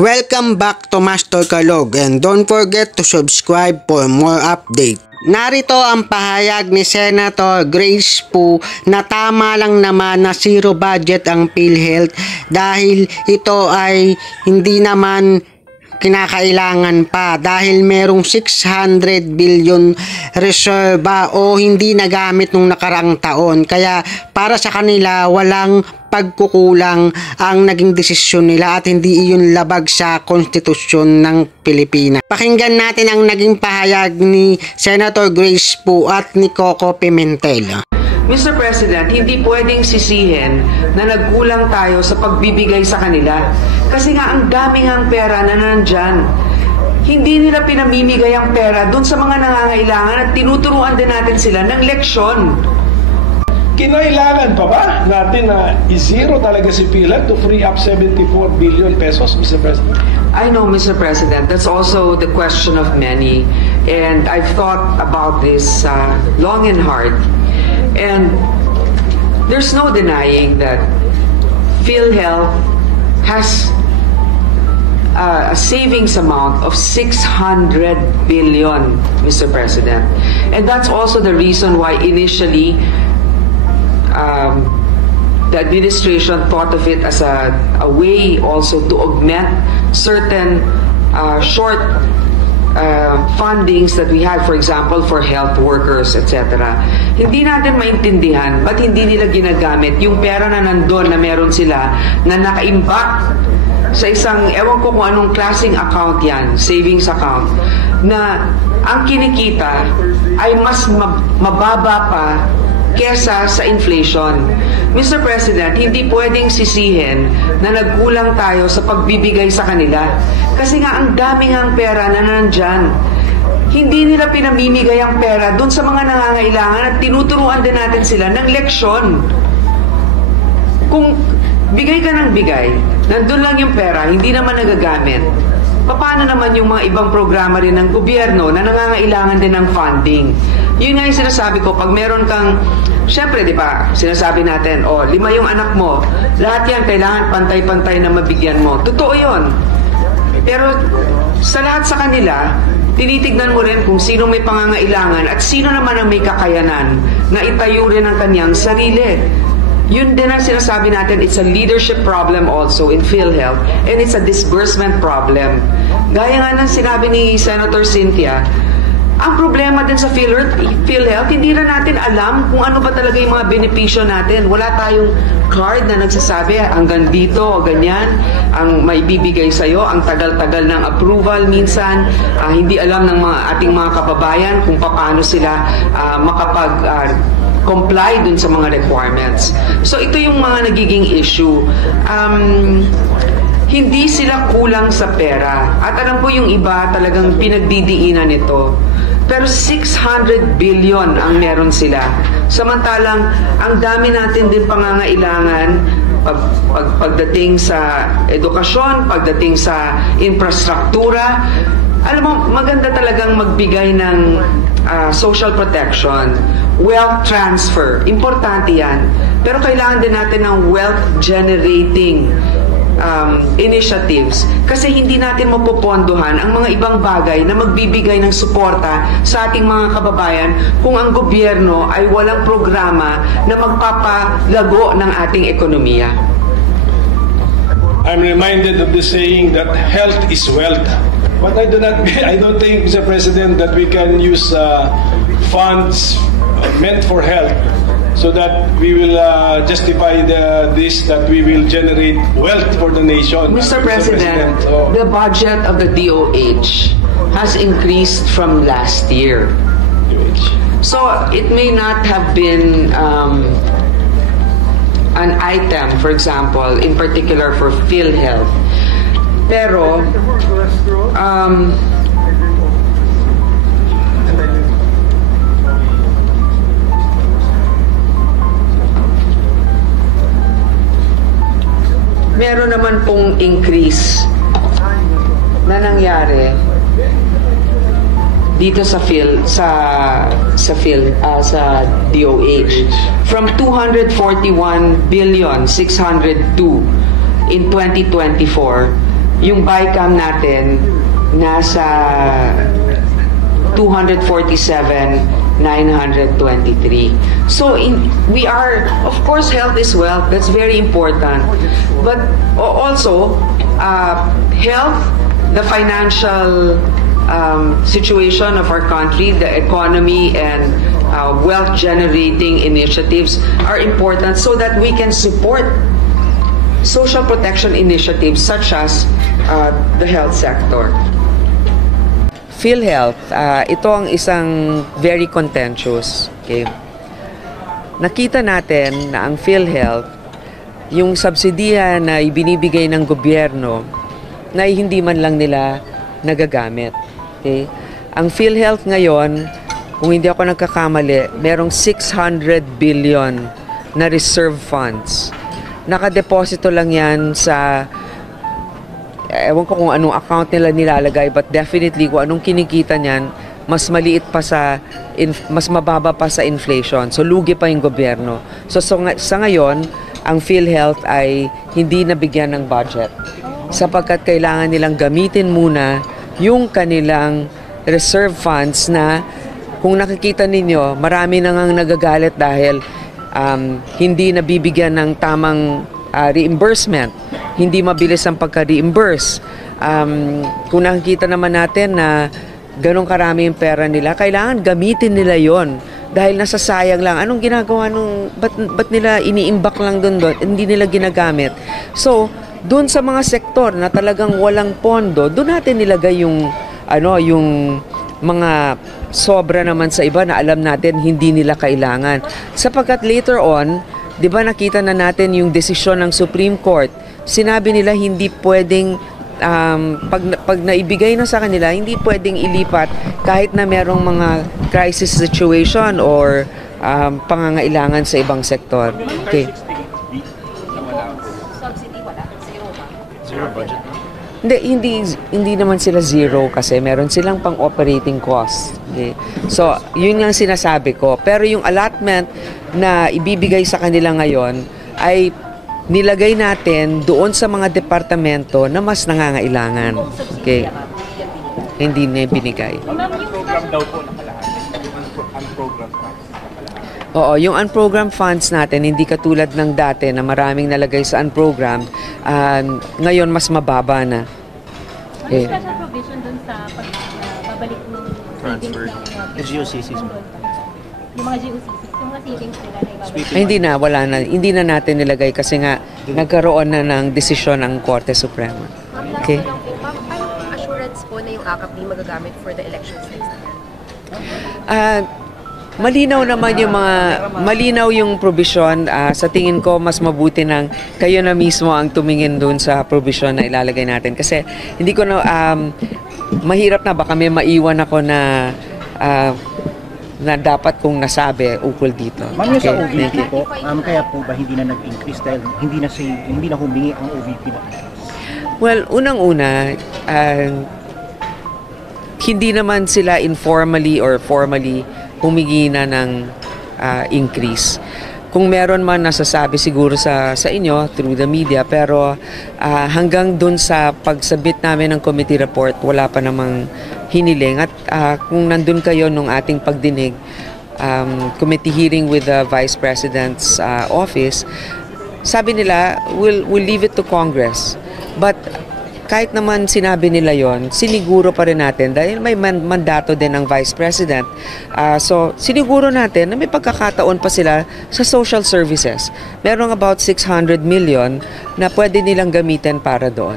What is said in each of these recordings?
Welcome back to Master Kalog and don't forget to subscribe for more update. Narito ang pahayag ni Senator Grace Poe na tama lang naman na zero budget ang PhilHealth dahil ito ay hindi naman kinakailangan pa dahil merong 600 billion reserba o hindi nagamit nung nakaraang taon. Kaya para sa kanila walang pagkukulang ang naging desisyon nila at hindi iyon labag sa konstitusyon ng Pilipinas. Pakinggan natin ang naging pahayag ni Senator Grace Poe at ni Coco Pimentel. Mr. President, hindi pwedeng sisihin na nagkulang tayo sa pagbibigay sa kanila. Kasi nga ang daming ang pera na nandyan. Hindi nila pinamimigay ang pera dun sa mga nangangailangan at tinuturuan din natin sila ng leksyon. Kinailangan pa ba natin na i-zero talaga si PhilHealth to free up 74 billion pesos, Mr. President? I know, Mr. President, that's also the question of many. And I've thought about this long and hard. And there's no denying that PhilHealth has a savings amount of 600 billion, Mr. President. And that's also the reason why initially the administration thought of it as a way also to augment certain short fundings that we had, for example, for health workers, etc. Hindi natin maintindihan ba't hindi nila ginagamit yung pera na nandun na meron sila na nakaimbak sa isang, ewan ko kung anong klaseng account yan, savings account, na ang kinikita ay mas mababa pa kesa sa inflation. Mr. President, hindi pwedeng sisihin na nagkulang tayo sa pagbibigay sa kanila. Kasi nga ang daming ang pera na nandyan. Hindi nila pinamimigay ang pera dun sa mga nangangailangan at tinuturuan din natin sila ng leksyon. Kung bigay ka ng bigay, nandun lang yung pera, hindi naman nagagamit. Paano naman yung mga ibang programa rin ng gobyerno na nangangailangan din ng funding? Yun nga yung sinasabi ko, pag meron kang, syempre, di ba, sinasabi natin, 5 yung anak mo, lahat yan kailangan pantay-pantay na mabigyan mo. Totoo yun. Pero sa lahat sa kanila, tinitignan mo rin kung sino may pangangailangan at sino naman ang may kakayanan na itayo rin ang kanyang sarili. Yun din ang sinasabi natin, it's a leadership problem also in PhilHealth and it's a disbursement problem. Gaya nga ng sinabi ni Senator Cynthia, ang problema din sa PhilHealth, hindi na natin alam kung ano ba talaga yung mga benepisyo natin. Wala tayong card na nagsasabi hanggang dito o ganyan ang maibibigay sa'yo. Ang tagal-tagal ng approval minsan. Hindi alam ng ating mga kababayan kung paano sila comply dun sa mga requirements. So ito yung mga nagiging issue. Hindi sila kulang sa pera. At alam po yung iba talagang pinagdidiinan nito. Pero 600 billion ang meron sila. Samantalang ang dami natin din pangangailangan pagdating sa edukasyon, pagdating sa infrastruktura. Alam mo, maganda talagang magbigay ng social protection, wealth transfer. Importante yan. Pero kailangan din natin ng wealth generating initiatives. Kasi hindi natin mapopondohan ang mga ibang bagay na magbibigay ng suporta sa ating mga kababayan kung ang gobyerno ay walang programa na magpapalago ng ating ekonomiya. I'm reminded of the saying that health is wealth. But I don't think, Mr. President, that we can use funds meant for health so that we will justify this, that we will generate wealth for the nation. Mr. President, the budget of the DOH has increased from last year. So it may not have been an item, for example, in particular for PhilHealth. Pero meron naman pong increase na nangyari dito sa DOH from 241 billion 602 in 2024 yung BICAM natin nasa 247,923. So we are, of course, health is wealth. That's very important. But also, health, the financial situation of our country, the economy, and wealth-generating initiatives are important so that we can support social protection initiatives such as the health sector. PhilHealth, ito ang isang very contentious. Okay? Nakita natin na ang PhilHealth, yung subsidiya na ibinibigay ng gobyerno, na hindi man lang nila nagagamit. Okay? Ang PhilHealth ngayon, kung hindi ako nagkakamali, merong 600 billion na reserve funds. Nakadeposito lang yan sa ewan ko kung anong account nila nilalagay, but definitely kung anong kinikita niyan, mas maliit pa mas mababa pa sa inflation. So lugi pa yung gobyerno. So sa ngayon, ang PhilHealth ay hindi nabigyan ng budget sapagkat kailangan nilang gamitin muna yung kanilang reserve funds na kung nakikita ninyo, marami nang nagagalit dahil hindi nabibigyan ng tamang reimbursement. Hindi mabilis ang pagka-reimburse. Kung nakikita naman natin na ganong karami yung pera nila, kailangan gamitin nila yon dahil nasasayang lang. Anong ginagawa ba't nila iniimbak lang doon? Hindi nila ginagamit. So, doon sa mga sektor na talagang walang pondo, doon natin nilagay yung mga sobra naman sa iba na alam natin hindi nila kailangan. Sapagkat later on, di ba nakita na natin yung desisyon ng Supreme Court, sinabi nila hindi pwedeng, pag naibigay na sa kanila, hindi pwedeng ilipat kahit na merong mga crisis situation or pangangailangan sa ibang sektor. Okay. Subsidy wala? Zero ba? Zero budget. Hindi naman sila zero kasi meron silang pang-operating cost. Okay. So, yun lang sinasabi ko. Pero yung allotment na ibibigay sa kanila ngayon ay nilagay natin doon sa mga departamento na mas nangangailangan. Okay. Hindi na binigay. Program daw po Oo, yung unprogrammed funds natin, hindi katulad ng dati na maraming nalagay sa unprogrammed, ngayon mas mababa na. Ano special provision dun sa pagbabalik ng Transfer. savings ng GOCCs. yung mga GOCCs, yung mga savings nila na ibabalik? Ay, hindi na natin nilagay kasi nga nagkaroon na ng desisyon ng Korte Suprema. Okay. Ma'am, anong assurance po na yung AKAP di magagamit for the elections next year? Malinaw yung provision. Sa tingin ko mas mabuti nang kayo na mismo ang tumingin doon sa provision na ilalagay natin kasi hindi ko na mahirap na baka may maiwan ako na dapat kong nasabi ukol dito. Ma'am, Okay, sa thank OVP you. po, kaya po ba hindi na nag-increase dahil hindi na humingi ang OVP na increase? Well, unang-una, hindi naman sila informally or formally humingi na ng increase. Kung meron man nasasabi siguro sa inyo through the media, pero hanggang dun sa pagsabit namin ng committee report, wala pa namang hiniling. At kung nandun kayo nung ating pagdinig, committee hearing with the Vice President's office, sabi nila, we'll leave it to Congress. But kahit naman sinabi nila yon, siniguro pa rin natin dahil may mandato din ng Vice President. So, siniguro natin na may pagkakataon pa sila sa social services. Merong about 600 million na pwede nilang gamitin para doon.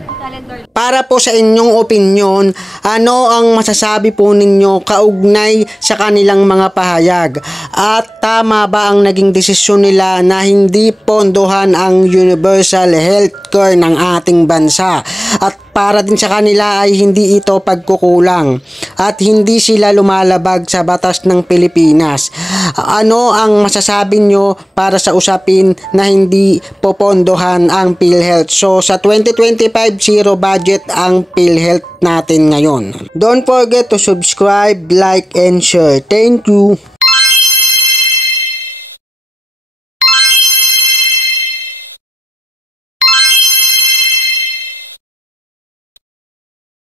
Para po sa inyong opinyon, ano ang masasabi po ninyo kaugnay sa kanilang mga pahayag? At tama ba ang naging desisyon nila na hindi pondohan ang universal healthcare ng ating bansa? At para din sa kanila ay hindi ito pagkukulang at hindi sila lumalabag sa batas ng Pilipinas. Ano ang masasabi nyo para sa usapin na hindi popondohan ang PhilHealth? So sa 2025, zero budget ang PhilHealth natin ngayon. Don't forget to subscribe, like, and share. Thank you.